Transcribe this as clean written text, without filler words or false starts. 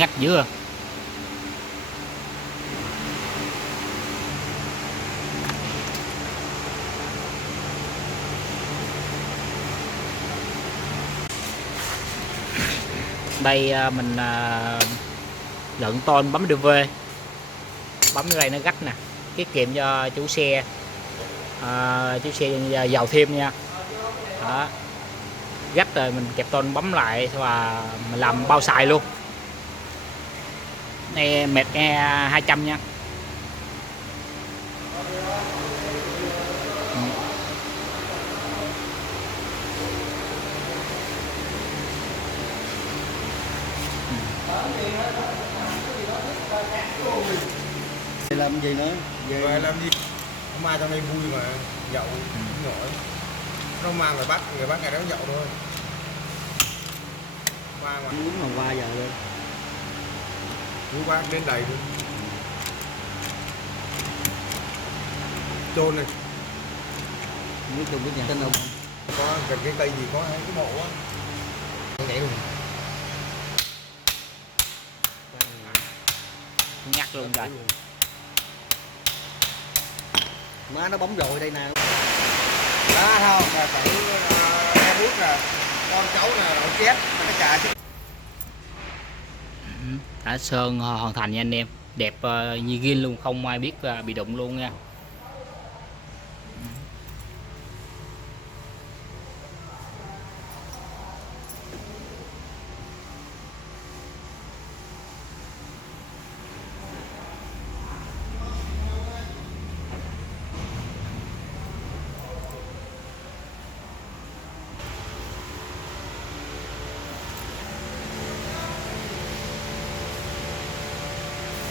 ngắt dữ à. Đây mình lợn tôn bấm DV, bấm cái đây nó gắt nè, tiết kiệm cho chủ xe giàu thêm nha. Đó, gắt rồi mình kẹp tôn bấm lại và mình làm bao xài luôn. Này mệt nghe 200 nha. Làm gì nữa về làm gì, hôm mai trong đây vui mà nhậu nổi, nó mang người bắt ngày đó nhậu thôi, mang mà muốn hôm qua giờ luôn muốn bác đến đầy luôn. Chôn này muốn chung với nhà tên ông có gần cái cây gì có cái bộ á nhảy luôn, Ngắt luôn rồi. má nó bấm rồi đây nè. đó không là phải em bước là con cháu là nó chết nó chạy chứ. Đã sơn hoàn thành nha anh em, đẹp như ghiên luôn, không ai biết bị đụng luôn nha.